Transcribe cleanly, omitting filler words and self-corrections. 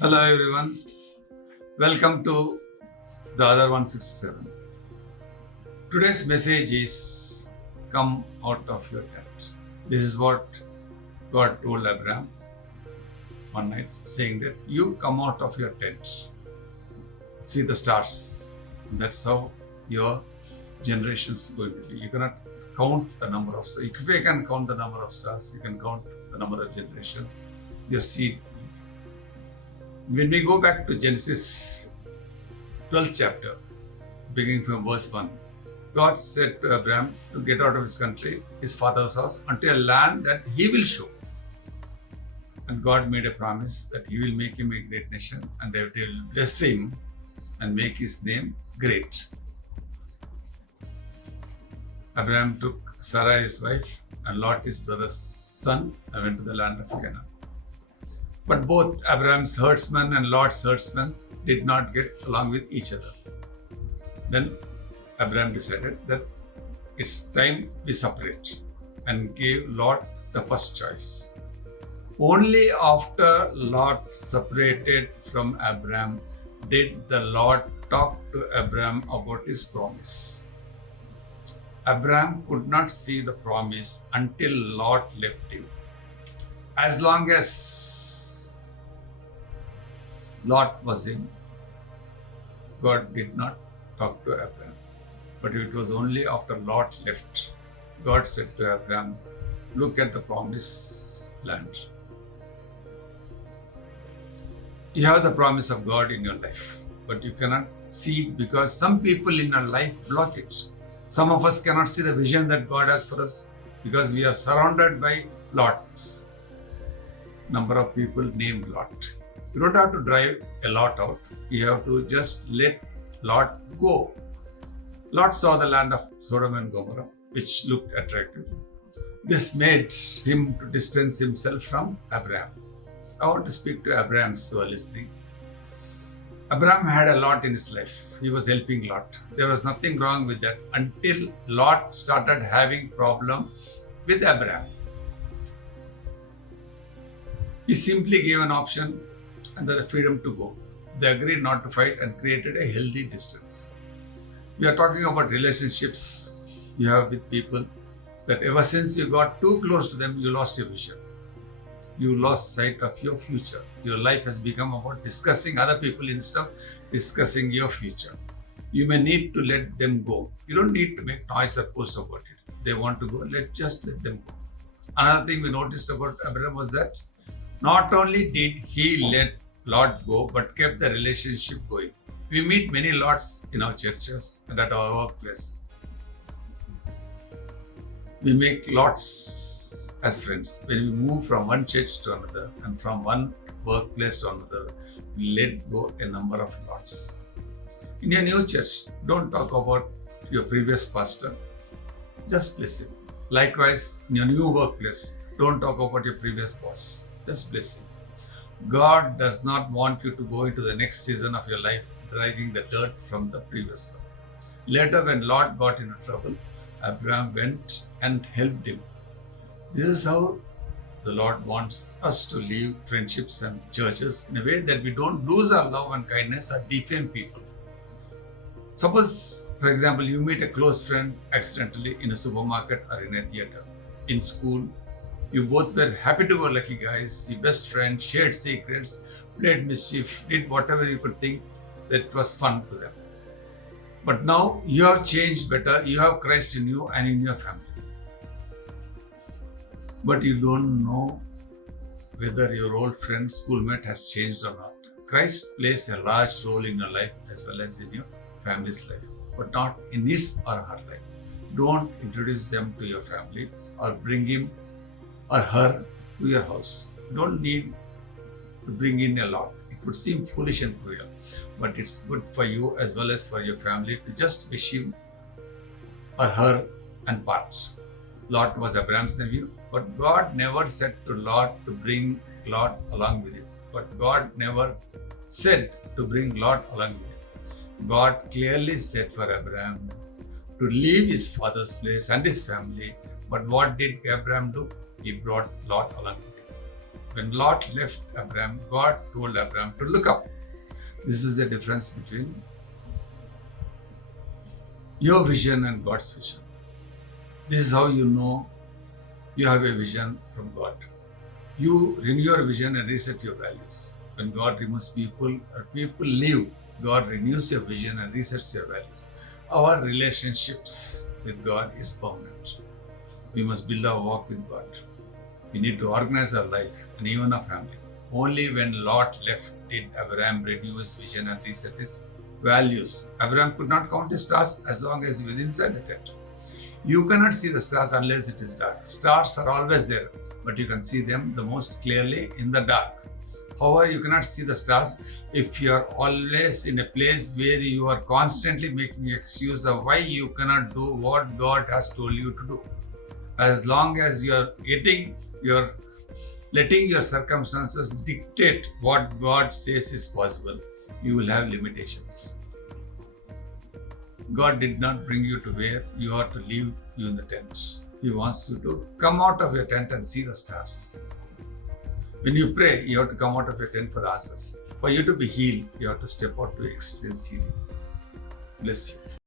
Hello everyone, welcome to the Other167. Today's message is come out of your tent. This is what God told Abram one night, saying that you come out of your tent, see the stars. That's how your generations going to be. You cannot count the number of stars. If you can count the number of stars, you can count the number of generations. Your seed. When we go back to Genesis 12th chapter, beginning from verse 1, God said to Abram to get out of his country, his father's house, unto a land that he will show. And God made a promise that he will make him a great nation and that he will bless him and make his name great. Abram took Sarah his wife and Lot his brother's son and went to the land of Canaan. But both Abram's herdsmen and Lot's herdsmen did not get along with each other. Then Abram decided that it's time we separate and gave Lot the first choice. Only after Lot separated from Abram did the Lord talk to Abram about his promise. Abram could not see the promise until Lot left him. As long as Lot was in, God did not talk to Abram. But it was only after Lot left, God said to Abram, look at the promised land. You have the promise of God in your life, but you cannot see it because some people in our life block it. Some of us cannot see the vision that God has for us because we are surrounded by Lots. Number of people named Lot. You don't have to drive a Lot out. You have to just let Lot go. Lot saw the land of Sodom and Gomorrah, which looked attractive. This made him to distance himself from Abram. I want to speak to Abrams who are listening. Abram had a lot in his life. He was helping Lot. There was nothing wrong with that until Lot started having problem with Abram. He simply gave an option and the freedom to go. They agreed not to fight and created a healthy distance. We are talking about relationships you have with people that ever since you got too close to them, you lost your vision. You lost sight of your future. Your life has become about discussing other people instead of discussing your future. You may need to let them go. You don't need to make noise or post about it. They want to go, just let them go. Another thing we noticed about Abram was that not only did he let Lot go, but kept the relationship going. We meet many Lots in our churches and at our workplace. We make Lots as friends. When we move from one church to another and from one workplace to another, we let go a number of Lots. In your new church, don't talk about your previous pastor. Just bless him. Likewise, in your new workplace, don't talk about your previous boss. Just bless him. God does not want you to go into the next season of your life dragging the dirt from the previous one. Later, when Lot got into trouble, Abram went and helped him. This is how the Lord wants us to live friendships and churches in a way that we don't lose our love and kindness or defame people. Suppose, for example, you meet a close friend accidentally in a supermarket or in a theater. In school, you both were happy-go-lucky guys, your best friends, shared secrets, played mischief, did whatever you could think that was fun to them. But now you have changed better, you have Christ in you and in your family. But you don't know whether your old friend, schoolmate has changed or not. Christ plays a large role in your life as well as in your family's life, but not in his or her life. Don't introduce them to your family or bring him or her to your house. You don't need to bring in a lot. It would seem foolish and cruel, but it's good for you as well as for your family to just wish him or her and part. Lot was Abram's nephew, but God never said to Lot to bring Lot along with him. but God never said to bring Lot along with him. God clearly said for Abram to leave his father's place and his family. But what did Abram do? He brought Lot along with him. When Lot left Abram, God told Abram to look up. This is the difference between your vision and God's vision. This is how you know you have a vision from God. You renew your vision and reset your values. When God removes people or people leave, God renews your vision and resets your values. Our relationships with God is permanent. We must build our walk with God. We need to organize our life and even our family. Only when Lot left did Abram renew his vision and reset his values. Abram could not count his stars as long as he was inside the tent. You cannot see the stars unless it is dark. Stars are always there, but you can see them the most clearly in the dark. However, you cannot see the stars if you are always in a place where you are constantly making excuse of why you cannot do what God has told you to do. As long as you are letting your circumstances dictate what God says is possible, you will have limitations. God did not bring you to where you are to live you in the tent. He wants you to come out of your tent and see the stars. When you pray, you have to come out of your tent for the answers. For you to be healed, you have to step out to experience healing. Bless you.